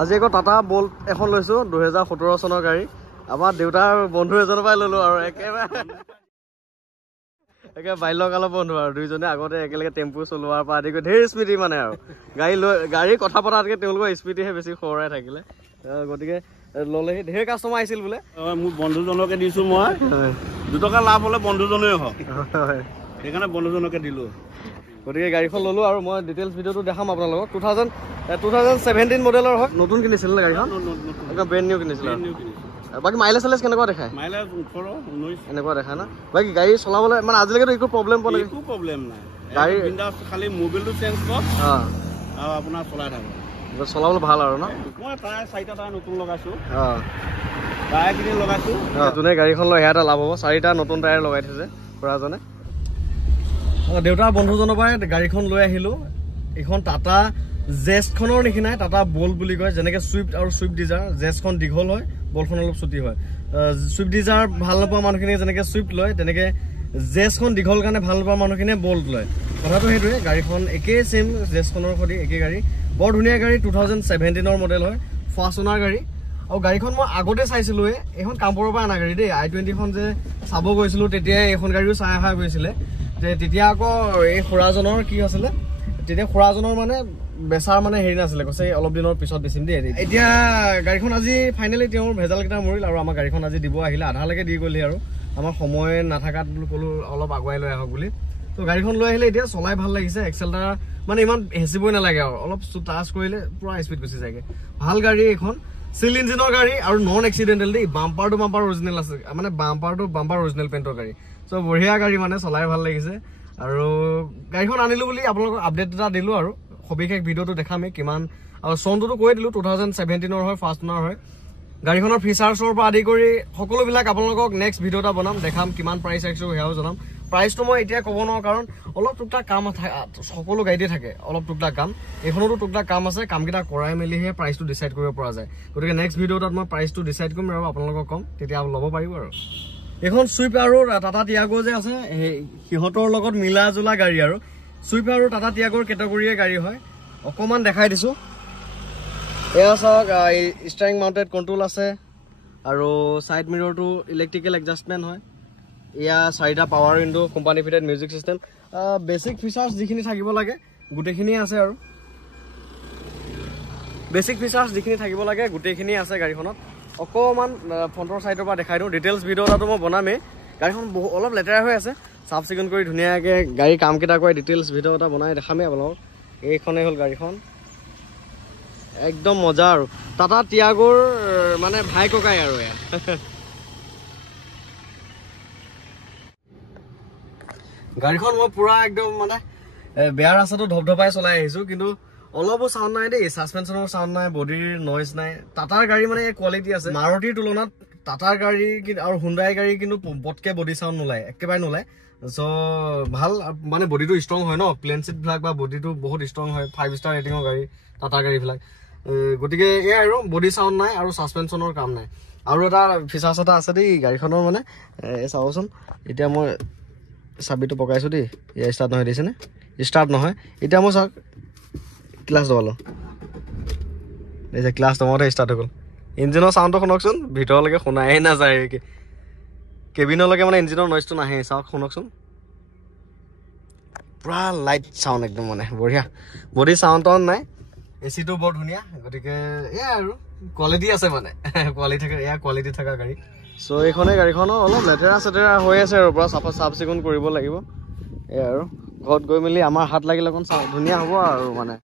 আজি আকৌ টাটা বল্ট এখন লৈছো 2017 চনৰ গাড়ী আমাৰ দেউতাৰ বন্ধু এজনৰ পৰাই ললো আৰু একে বাল্যকালৰ বন্ধু আৰু দুইজনে আগতে একেলগে টেম্পু চলোৱাৰ পৰা আদি কৰি ঢেৰ স্মৃতি মানে আৰু গাড়ী কথা পতাতকে তেওঁলোকৰ স্মৃতিহে বেছি সৰাই থাকিলে গতিকে ললেহি ঢেৰ কাষ্টমাৰ আহিছিল বোলে মোৰ বন্ধুজনকে দিছো মই 2 টকা লাভ হলে বন্ধুজনেই হওক সেইকাৰণে বন্ধুজনকে দিলো গতিকে গাড়ীখন ললো আৰু মই ডিটেইলছ ভিডিঅ'টো দেখাম আপোনালোকক 2017 মডেলৰ হয় নতুন কিনিছিল নে গাড়ীখন একদম ব্ৰেণ্ড নিউ কিনিছিল বাকি মাইলেজ চাইলেজ কেনেকুৱা দেখায় মাইলেজ 18 19 এনেকুৱা দেখায় না বাকি গাড়ী চলাবলৈ মানে আজিলৈকে একো প্ৰব্লেম পোৱা নাই একো প্ৰব্লেম নাই গাড়ী বিন্দাছ খালি মোবিলটো চেঞ্জ কৰ আৰু আপোনাৰ চলাই থাকক চলাবলৈ ভাল আৰু ন মই টায়াৰ 4টা টায়াৰ নতুন লগাইছো টায়াৰ কিনি লগাইছো যোনে গাড়ীখন লয় এটা লাভ হ'ব 4টা নতুন টায়াৰ লগাই থৈছে খুৰাজনে দেউতাৰ বন্ধুজনৰ পৰাই গাড়ীখন লৈ আহিলো এখন টাটা জেছখনৰ নিচিনাই টাটা বল্ট বুলি কয় যেনেকে সুইফট আৰু সুইফট ডিজাৰ জেছখন দীঘল হয় বল্টখন অলপ ছুটি হয় সুইফট ডিজাৰ ভাল নোপোৱা মানুহখিনিয়ে যেনেকে সুইফট লয় তেনেকে জেছখন দীঘল কাৰণে ভাল নোপোৱা মানুহখিনিয়ে বল্ট লয় কথাটো সেইটোৱে গাড়ীখন একেই চেম জেছখনৰ সৈতে একেই গাড়ী বৰ ধুনীয়া গাড়ী 2017 মডেল হয় ফাৰ্ষ্ট ওনাৰ গাড়ী আৰু গাড়ীখন মই আগতে চাইছিলো এখন কামপুৰৰ পৰা অনা গাড়ী দেই i20 খন যে চাব গৈছিলো তেতিয়া এখন গাড়ীও চাই অহা গৈছিলে তেতিয়া আকৌ এই খুৰাজনৰ কি আছিলে তেতিয়া খুৰাজনৰ মানে বেচাৰ মানে হেৰি নাছিলে কৈছে অলপ দিনৰ পিছত বেচিম দেই এতিয়া গাড়ীখন আজি ফাইনেলি তেওঁৰ ভেজাল কেইটা মৰিল আৰু আমাৰ গাড়ীখন আজি দিব আহিলে আধালৈকে দি গ'লি আৰু আমাৰ সময় নাথাকাত বুলি ক'লো অলপ আগুৱাই লৈ আহক বুলি তো গাড়ীখন লৈ আহিলে এতিয়া চলাই ভাল লাগিছে এক্সেলটাৰ মানে ইমান হেঁচিবই নালাগে আৰু অলপ টাচ কৰিলে পুৰা স্পীড গুচি যায়গে ভাল গাড়ী এখন সিল ইঞ্জিনৰ গাড়ী আৰু নন এক্সিডেণ্টেল দেই বাম্পাৰটো বাম্পাৰ অৰিজিনেল আছে মানে বাম্পাৰটো বাম্পাৰ অৰিজিনেল পেইণ্টৰ গাড়ী চ' বঢ়িয়া গাড়ী মানে চলাই ভাল লাগিছে আৰু গাড়ীখন আনিলো বুলি আপোনালোকক আপডেট এটা দিলো আৰু সবিশেষ ভিডিঅ'টো দেখামেই কিমান আৰু চনটোতো কৈ দিলো 2017 হয় ফাৰ্ষ্ট ওনাৰ হয় গাড়ীখনৰ ফিচাৰ্ছৰ পৰা আদি কৰি সকলোবিলাক আপোনালোকক নেক্সট ভিডিঅ' এটা বনাম দেখাম কিমান প্ৰাইচ ৰাখিছো সেয়াও জনাম প্ৰাইচটো মই এতিয়া ক'ব নোৱাৰো কাৰণ অলপ টুকটাক কাম সকলো গাড়ীতে থাকে অলপ টুকটাক কাম এইখনতো টুকটাক কাম আছে কামকেইটা কৰাই মেলিহে প্ৰাইচটো ডিচাইড কৰিব পৰা যায় গতিকে নেক্সট ভিডিঅ'টোত মই প্ৰাইচটো ডিচাইড কৰিম আৰু আপোনালোকক ক'ম তেতিয়া ল'ব পাৰিব আৰু এখন সুইফট আৰু টাটা টিয়াগো যে আছে সিহঁতৰ লগত মিলা জোলা গাড়ী আৰু সুইফট আৰু টাটা টিয়াগোৰ কেটেগৰীয়ে গাড়ী হয় অকণমান দেখাই দিছোঁ এয়া চাওক ষ্টাৰিং মাউণ্টেড কণ্ট্ৰল আছে আৰু ছাইড মিৰৰটো ইলেক্ট্ৰিকেল এডজাষ্টমেণ্ট হয় এয়া 4টা power window company fitted music system basic features যিখিনি থাকিব লাগে গোটেইখিনিয়ে আছে আৰু বেছিক ফিচাৰ্ছ যিখিনি থাকিব লাগে গোটেইখিনিয়ে আছে গাড়ীখনত অকণমান ফ্ৰণ্টৰ ছাইডৰ পৰা দেখাই দিওঁ ডিটেইলছ ভিডিঅ' এটাতো মই বনামেই গাড়ীখন অলপ লেতেৰা হৈ আছে চাফ চিকুণ কৰি ধুনীয়াকৈ গাড়ী কামকেইটা কৰি ডিটেইলছ ভিডিঅ' এটা বনাই দেখামেই আপোনালোকক এইখনেই হ'ল গাড়ীখন একদম মজা আৰু টাটা টিয়াগোৰ মানে ভাই ককাই আৰু এয়া গাড়ীখন মই পুৰা একদম মানে বেয়া ৰাস্তাটো ধপধপাই চলাই আহিছোঁ কিন্তু অলপো চাউণ্ড নাই দেই ছাছপেনশ্যনৰ চাউণ্ড নাই বডিৰ নইজ নাই টাটাৰ গাড়ী মানে কোৱালিটি আছে মাৰুতিৰ তুলনাত টাটাৰ গাড়ী আৰু হুণ্ডাই গাড়ী কিন্তু পটকৈ বডি চাউণ্ড নোলায় একেবাৰে নোলায় চ' ভাল মানে বডিটো ষ্ট্ৰং হয় ন প্লেন চিটবিলাক বা বডিটো বহুত ষ্ট্ৰং হয় 5 ষ্টাৰ ৰেটিঙৰ গাড়ী টাটা গাড়ীবিলাক গতিকে এয়াই আৰু বডি চাউণ্ড নাই আৰু ছাছপেনশ্যনৰ কাম নাই আৰু এটা ফিচাৰ্ছ এটা আছে দেই গাড়ীখনৰ মানে চাবচোন এতিয়া মই চাবিটো পকাইছোঁ দেই এয়া ষ্টাৰ্ট নহয় দিছেনে ষ্টাৰ্ট নহয় এতিয়া মই চাওক ক্লাছ দবালোঁ ক্লাছ দবাওঁতে ষ্টাৰ্ট হৈ গ'ল ইঞ্জিনৰ চাউণ্ডটো শুনকচোন ভিতৰলৈকে শুনাই নাযায় কেবিনলৈকে মানে ইঞ্জিনৰ নইজটো নাহে চাওক শুনকচোন পুৰা লাইট চাউণ্ড একদম মানে বঢ়িয়া বডি চাউণ্ড টাউণ্ড নাই এচিটো বৰ ধুনীয়া গতিকে এয়াই আৰু কোৱালিটি আছে মানে কোৱালিটি থকা গাড়ী চ' এইখনে গাড়ীখনো অলপ লেতেৰা চেতেৰা হৈ আছে আৰু পুৰা চাফ চিকুণ কৰিব লাগিব এয়াই আৰু ঘৰত গৈ মেলি আমাৰ হাত লাগিলে অকণ ধুনীয়া হ'ব আৰু মানে